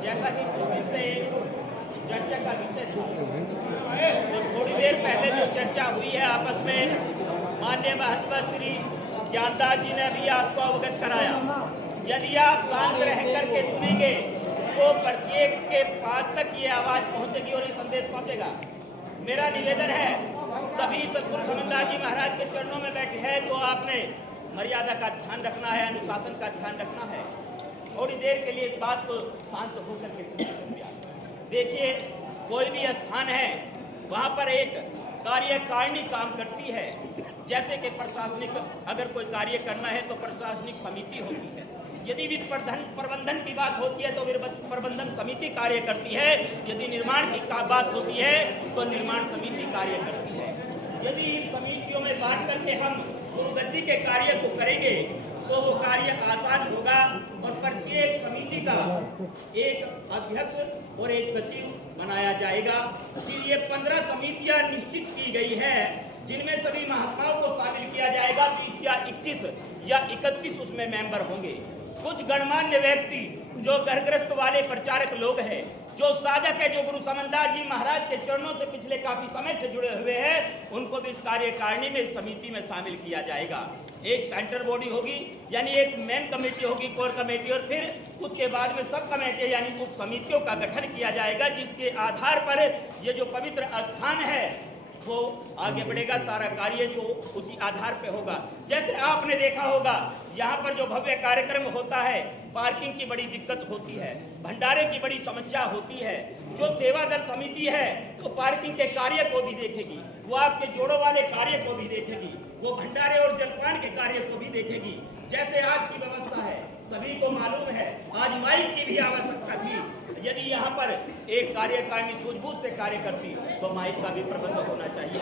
जैसा कि कुछ दिन से चर्चा का विषय था, तो थोड़ी देर पहले जो चर्चा हुई है आपस में, माननीय महत्व श्री ज्ञानदास जी ने भी आपको अवगत कराया। यदि आप शांत रह करके सुनेंगे तो प्रत्येक के पास तक ये आवाज पहुंचेगी और ये संदेश पहुंचेगा। मेरा निवेदन है, सभी सतगुरु समनदास जी महाराज के चरणों में बैठे हैं तो आपने मर्यादा का ध्यान रखना है, अनुशासन का ध्यान रखना है। थोड़ी देर के लिए इस बात को शांत होकर के सुनिए। देखिए, कोई भी स्थान है वहाँ पर एक कार्यकारिणी काम करती है। जैसे कि प्रशासनिक अगर कोई कार्य करना है तो प्रशासनिक समिति होती है। यदि वित्त प्रबंधन की बात होती है तो वित्त प्रबंधन समिति कार्य करती है। यदि निर्माण की बात होती है तो निर्माण समिति कार्य करती है। यदि इन समितियों में बांट करके हम गुरुगद्दी के कार्य को करेंगे तो वो कार्य आसान होगा और प्रत्येक समिति का एक अध्यक्ष और एक सचिव बनाया जाएगा। फिर ये 15 समितियां निश्चित की गई है जिनमें सभी महात्माओं को शामिल किया जाएगा। 20 या 21 या 31 उसमें मेंबर होंगे। कुछ गणमान्य व्यक्ति जो घरग्रस्त वाले प्रचारक लोग हैं, जो साधक है, जो गुरु समनदास जी महाराज के चरणों से पिछले काफी समय से जुड़े हुए हैं, उनको भी इस कार्यकारिणी में, इस समिति में शामिल किया जाएगा। एक सेंटर बॉडी होगी, यानी एक मेन कमेटी होगी, कोर कमेटी, और फिर उसके बाद में सब कमेटी यानी उप समितियों का गठन किया जाएगा, जिसके आधार पर ये जो पवित्र स्थान है वो आगे बढ़ेगा। सारा कार्य जो उसी आधार पे होगा। जैसे आपने देखा होगा यहाँ पर जो भव्य कार्यक्रम होता है, पार्किंग की बड़ी दिक्कत होती है, भंडारे की बड़ी समस्या होती है। जो सेवा दल समिति है तो पार्किंग के कार्य को भी देखेगी, वो आपके जोड़ों वाले कार्य को भी देखेगी, वो भंडारे और जलपान के कार्य को भी देखेगी। जैसे आज की व्यवस्था है, सभी को मालूम है, आज माइक की भी आवश्यकता थी। यदि यहाँ पर एक कार्यकारिणी सूझबूझ से कार्य करती तो माइक का भी प्रबंध होना चाहिए।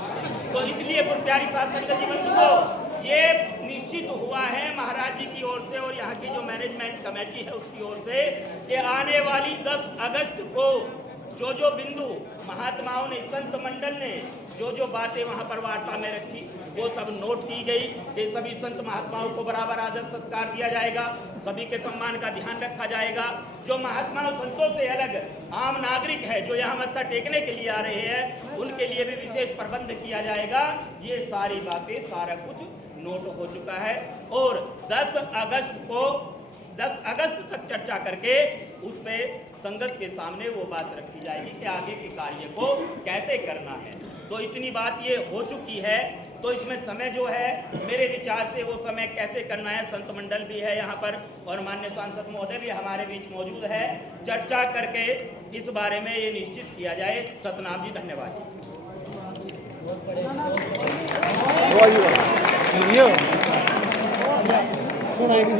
तो इसलिए गुरुप्यारी साध संगत जी बंधुओं, ये निश्चित हुआ है महाराज जी की ओर से और यहाँ की जो मैनेजमेंट कमेटी है उसकी ओर से कि आने वाली 10 अगस्त को जो बिंदु महात्माओं ने, संत मंडल ने जो बातें वहाँ पर वार्ता में रखी वो सब नोट की गई कि सभी संत महात्माओं को बराबर आदर सत्कार दिया जाएगा, सभी के सम्मान का ध्यान रखा जाएगा। जो महात्माओं संतों से अलग आम नागरिक है जो यहाँ मत्था टेकने के लिए आ रहे हैं, उनके लिए भी विशेष प्रबंध किया जाएगा। ये सारी बातें, सारा कुछ नोट हो चुका है और 10 अगस्त तक चर्चा करके उस पे संगत के सामने वो बात रखी जाएगी कि आगे के कार्य को कैसे करना है। तो इतनी बात ये हो चुकी है। तो इसमें समय जो है मेरे विचार से वो समय कैसे करना है, संत मंडल भी है यहाँ पर और माननीय सांसद महोदय भी हमारे बीच मौजूद है। चर्चा करके इस बारे में ये निश्चित किया जाए। सतनाम जी, धन्यवाद। सुनाएगी